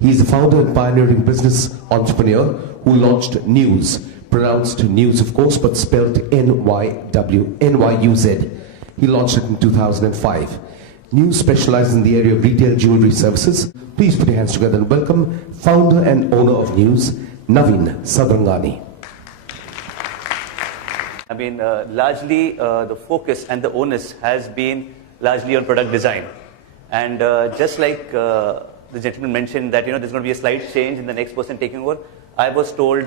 He is the founder and pioneering business entrepreneur who launched NYUZ, pronounced NYUZ of course, but spelled NYUZ. He launched it in 2005. NYUZ specializes in the area of retail jewelry services. Please put your hands together and welcome founder and owner of NYUZ, Naveen Sadrangani. I mean, largely the focus and the onus has been largely on product design. And just like the gentleman mentioned that, there's going to be a slight change in the next person taking over, I was told,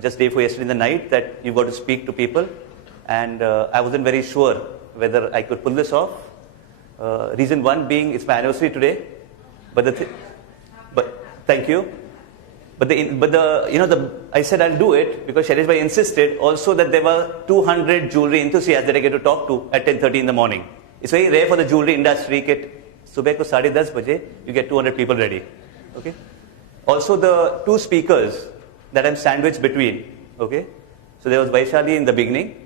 just day before yesterday in the night that you've got to speak to people. And I wasn't very sure whether I could pull this off. Reason one being it's my anniversary today. But thank you. I said I'll do it because Shailesh Bhai insisted also that there were 200 jewelry enthusiasts that I get to talk to at 10:30 in the morning. It's very rare for the jewelry industry that subah ko 10:30 baje you get 200 people ready. Okay. Also the two speakers that I'm sandwiched between. Okay. So there was Vaishali in the beginning,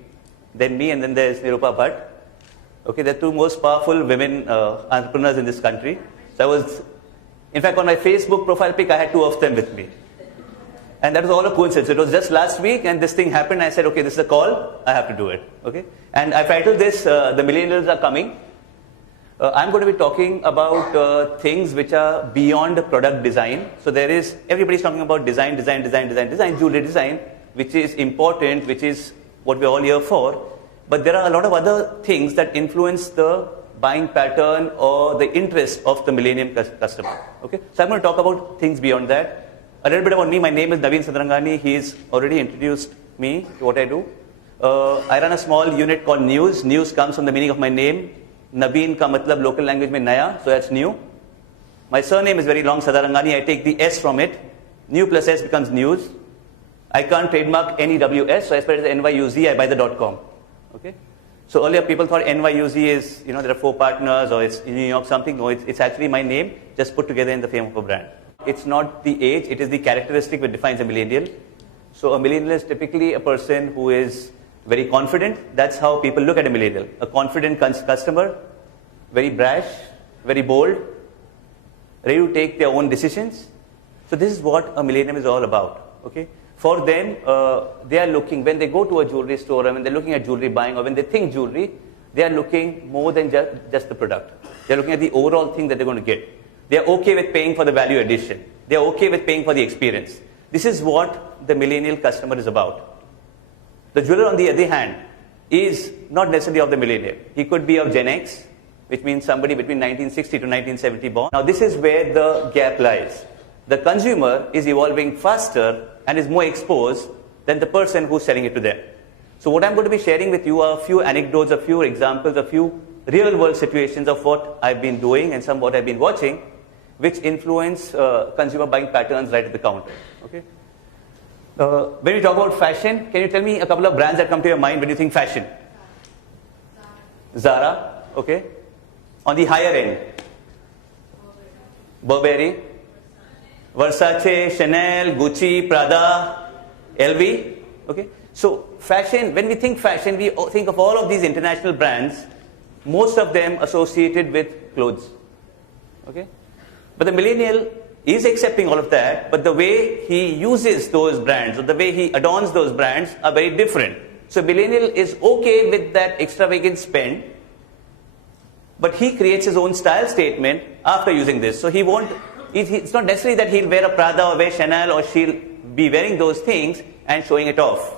then me, and then there's Nirupa Bhatt. Okay, they're two most powerful women entrepreneurs in this country. So in fact, on my Facebook profile pic, I had two of them with me. And that was all a coincidence. It was just last week and this thing happened. I said, okay, this is a call. I have to do it. Okay. And I titled this, The Millennials Are Coming. I'm going to be talking about things which are beyond product design. So everybody's talking about design, jewelry design, which is important, which is what we're all here for. But there are a lot of other things that influence the buying pattern or the interest of the millennium customer. Okay? So I'm going to talk about things beyond that. A little bit about me. My name is Naveen Sadrangani. He's already introduced me to what I do. I run a small unit called NYUZ. NYUZ comes from the meaning of my name. Naveen ka matlab local language mein naya, so that's new. My surname is very long, Sadarangani. I take the S from it. New plus S becomes NYUZ. I can't trademark NEWS, so I spell it as NYUZ. I buy the .com. Okay? So earlier people thought NYUZ is, there are 4 partners or it's in New York something. No, it's actually my name just put together in the fame of a brand. It's not the age, it is the characteristic which defines a millennial. So a millennial is typically a person who is very confident. That's how people look at a millennial. A confident customer, very brash, very bold, ready to take their own decisions. So this is what a millennial is all about. Okay? For them, they are looking, when they go to a jewelry store or when they're looking at jewelry buying or when they think jewelry, they are looking more than just the product. They're looking at the overall thing that they're going to get. They're okay with paying for the value addition. They're okay with paying for the experience. This is what the millennial customer is about. The jeweler, on the other hand, is not necessarily of the millennial. He could be of Gen X, which means somebody between 1960 to 1970 born. Now this is where the gap lies. The consumer is evolving faster and is more exposed than the person who's selling it to them. So what I'm going to be sharing with you are a few anecdotes, a few examples, a few real world situations of what I've been doing and some what I've been watching, which influence consumer buying patterns right at the counter. Okay? When you talk about fashion, can you tell me a couple of brands that come to your mind when you think fashion? Zara, okay. On the higher end, Burberry, Versace, Chanel, Gucci, Prada, LV. Okay. So fashion, when we think fashion, we think of all of these international brands, most of them associated with clothes. Okay. But the millennial is accepting all of that, but the way he uses those brands or the way he adorns those brands are very different. So millennial is okay with that extravagant spend, but he creates his own style statement after using this. So it's not necessarily that he'll wear a Prada or wear Chanel or she'll be wearing those things and showing it off.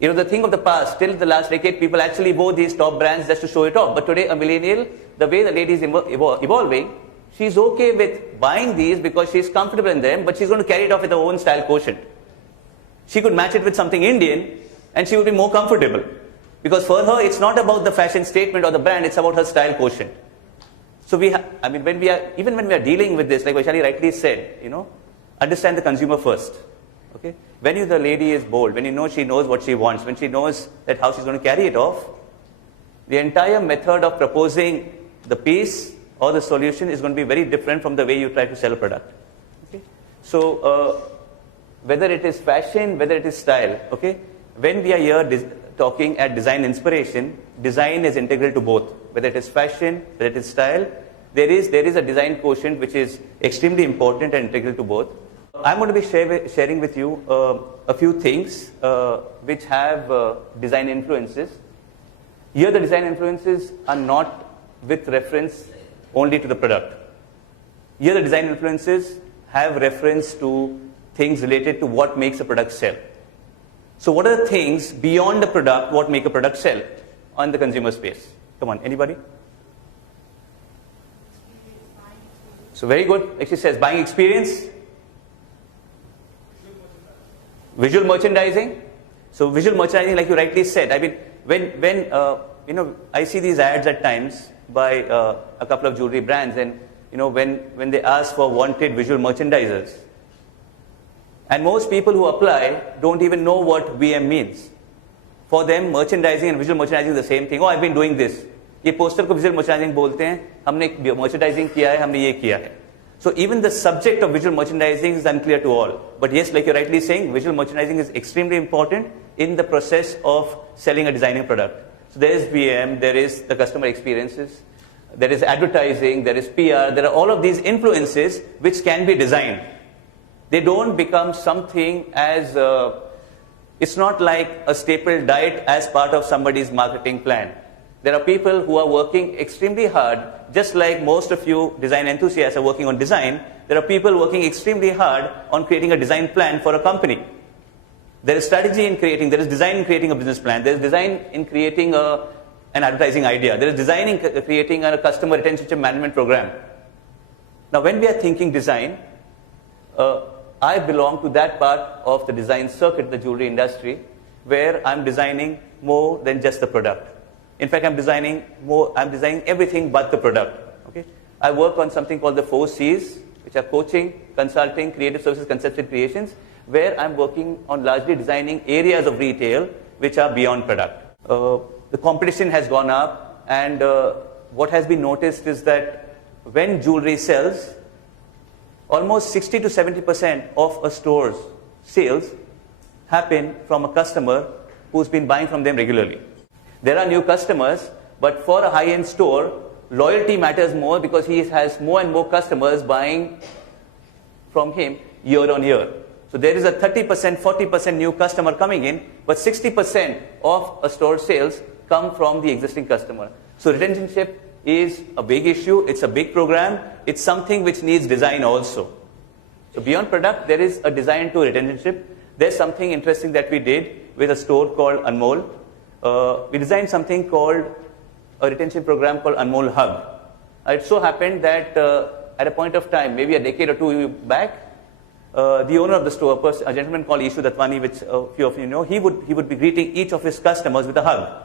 The thing of the past, till the last decade, people actually wore these top brands just to show it off. But today, a millennial, the way the lady is evolving, she's okay with buying these because she's comfortable in them, but she's going to carry it off with her own style quotient. She could match it with something Indian and she would be more comfortable. Because for her, it's not about the fashion statement or the brand, it's about her style quotient. So when we are dealing with this, like Vaishali rightly said, understand the consumer first. Okay? When the lady is bold, when she knows what she wants, when she knows that how she's going to carry it off, the entire method of proposing the piece or the solution is going to be very different from the way you try to sell a product. Okay? So whether it is fashion, whether it is style, okay? When we are here talking at design inspiration, design is integral to both. Whether it is fashion, whether it is style, there is a design quotient which is extremely important and integral to both. I'm going to be sharing with you a few things which have design influences. Here the design influences are not with reference only to the product. Here the design influences have reference to things related to what makes a product sell. So what are the things beyond the product what make a product sell on the consumer space? Come on, anybody? So very good. Actually says buying experience. Visual merchandising. So visual merchandising, like you rightly said, I mean, when I see these ads at times by a couple of jewelry brands, and when they ask for wanted visual merchandisers, and most people who apply don't even know what VM means. For them, merchandising and visual merchandising is the same thing. Oh, I've been doing this. ये poster को visual merchandising बोलते हैं. हमने merchandising किया है, हमने ये किया है. So even the subject of visual merchandising is unclear to all. But yes, like you're rightly saying, visual merchandising is extremely important in the process of selling a designing product. So there is VM, there is the customer experiences, there is advertising, there is PR, there are all of these influences which can be designed. They don't become something as, it's not like a staple diet as part of somebody's marketing plan. There are people who are working extremely hard, just like most of you design enthusiasts are working on design. There are people working extremely hard on creating a design plan for a company. There is strategy in creating, there is design in creating a business plan, there is design in creating an advertising idea, there is design in creating a customer retention management program. Now when we are thinking design, I belong to that part of the design circuit, the jewelry industry, where I'm designing more than just the product. In fact, I'm designing everything but the product. Okay? I work on something called the 4 C's, which are coaching, consulting, creative services, conceptual creations, where I'm working on largely designing areas of retail which are beyond product. The competition has gone up, and what has been noticed is that when jewelry sells, almost 60 to 70% of a store's sales happen from a customer who's been buying from them regularly. There are new customers, but for a high-end store, loyalty matters more because he has more and more customers buying from him year on year. So there is a 30%, 40% new customer coming in, but 60% of a store sales come from the existing customer. So retentionship is a big issue. It's a big program. It's something which needs design also. So beyond product, there is a design to retentionship. There's something interesting that we did with a store called Anmol. We designed something called a retention program called Anmol Hub. It so happened that at a point of time, maybe a decade or two back, the owner of the store, a gentleman called Ishu Datwani, which a few of you know, he would be greeting each of his customers with a hug.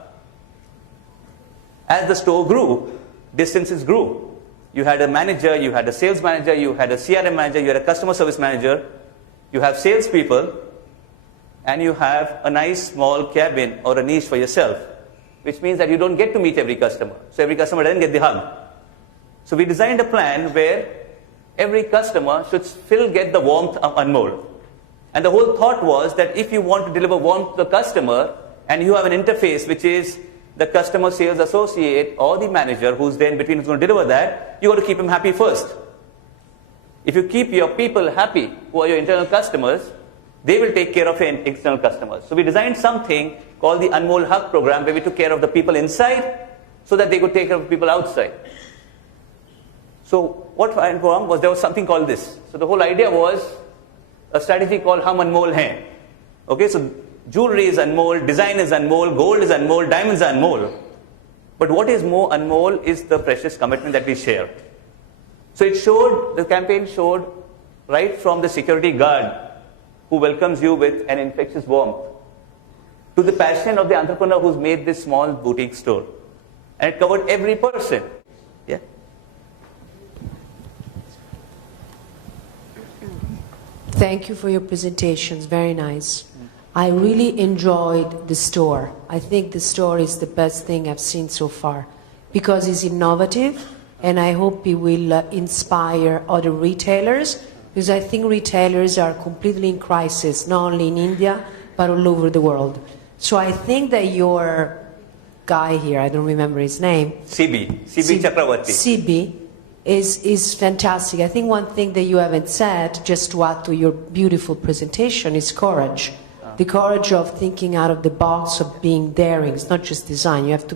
As the store grew, distances grew. You had a manager, you had a sales manager, you had a CRM manager, you had a customer service manager, you have salespeople, and you have a nice small cabin or a niche for yourself, which means that you don't get to meet every customer. So every customer doesn't get the hug. So we designed a plan where every customer should still get the warmth of Anmol. And the whole thought was that if you want to deliver warmth to the customer, and you have an interface which is the customer sales associate or the manager who's there in between who's going to deliver that, you got to keep him happy first. If you keep your people happy, who are your internal customers, they will take care of your external customers. So we designed something called the Anmol Hug program, where we took care of the people inside so that they could take care of the people outside. So what went wrong was there was something called this. So the whole idea was a strategy called Hum Anmol Hain. Okay, so jewelry is Anmol, design is Anmol, gold is Anmol, diamonds are Anmol. But what is more Anmol is the precious commitment that we share. So the campaign showed right from the security guard who welcomes you with an infectious warmth to the passion of the entrepreneur who's made this small boutique store. And it covered every person. Yeah. Thank you for your presentations, very nice. I really enjoyed the store. I think the store is the best thing I've seen so far because it's innovative, and I hope it will inspire other retailers, because I think retailers are completely in crisis, not only in India, but all over the world. So I think that your guy here, I don't remember his name. CB Chakravarti. CB is fantastic. I think one thing that you haven't said, just to add to your beautiful presentation, is courage. The courage of thinking out of the box, of being daring. It's not just design. You have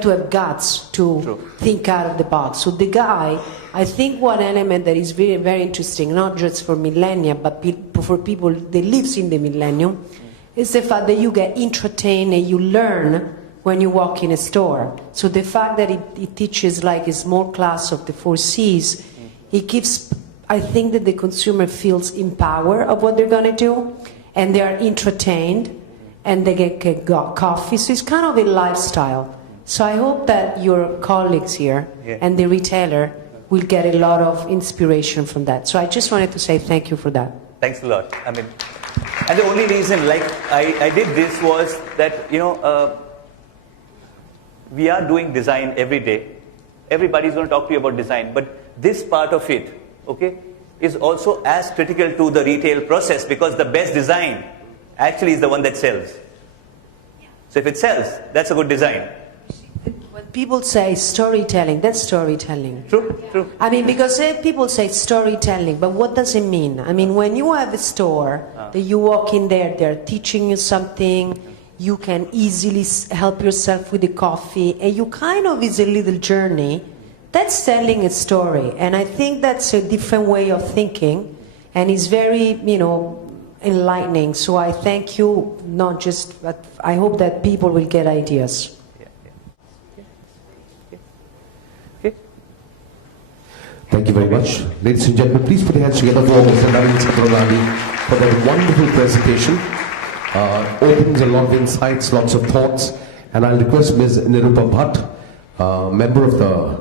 to have guts to think out of the box. So the guy, I think one element that is very, very interesting, not just for millennia, but for people that lives in the millennium, is the fact that you get entertained and you learn when you walk in a store. So the fact that it teaches like a small class of the 4 C's, it gives, I think that the consumer feels empowered of what they're going to do, and they are entertained, and they get coffee. So it's kind of a lifestyle. So I hope that your colleagues here and the retailer will get a lot of inspiration from that. So I just wanted to say thank you for that. Thanks a lot. I mean, and the only reason like I did this was that, you know, we are doing design every day. Everybody's going to talk to you about design, but this part of it, okay, is also as critical to the retail process, because the best design actually is the one that sells. So if it sells, that's a good design. When people say storytelling, that's storytelling. True, true. I mean, because people say storytelling, but what does it mean? I mean, when you have a store, that you walk in there, they're teaching you something, you can easily help yourself with the coffee, and you kind of, is a little journey. That's telling a story, and I think that's a different way of thinking, and it's very, you know, enlightening. So I thank you, not just, but I hope that people will get ideas. Thank you very much. Ladies and gentlemen, please put your hands together for Mr. Navin Satranani for that wonderful presentation. Opens a lot of insights, lots of thoughts, and I'll request Ms. Nirupa Bhatt, member of the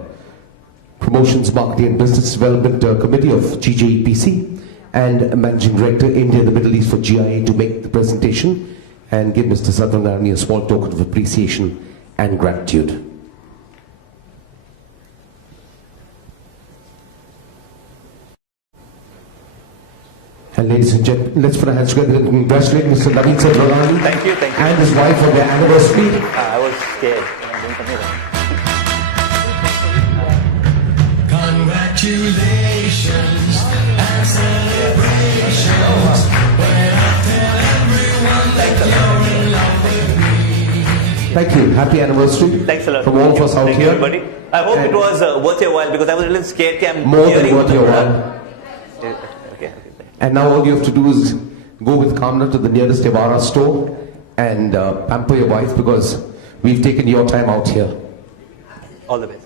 Promotions, Marketing and Business Development Committee of GJEPC and Managing Director, India and the Middle East for GIA, to make the presentation and give Mr. Satranani a small token of appreciation and gratitude. And ladies and gentlemen, let's put our hands together and congratulate Mr. Navin Satranani Thank you. And his wife on their anniversary. I was scared. Congratulations and celebrations when I tell everyone that you're in love with me. Thank you. Happy anniversary. Thanks a lot. From all of us out Thank here. you, everybody. I hope it was worth your while, because I was a little scared. More than worth your while. Okay. And now all you have to do is go with Kamna to the nearest Evara store and pamper your wife, because we've taken your time out here. All the best.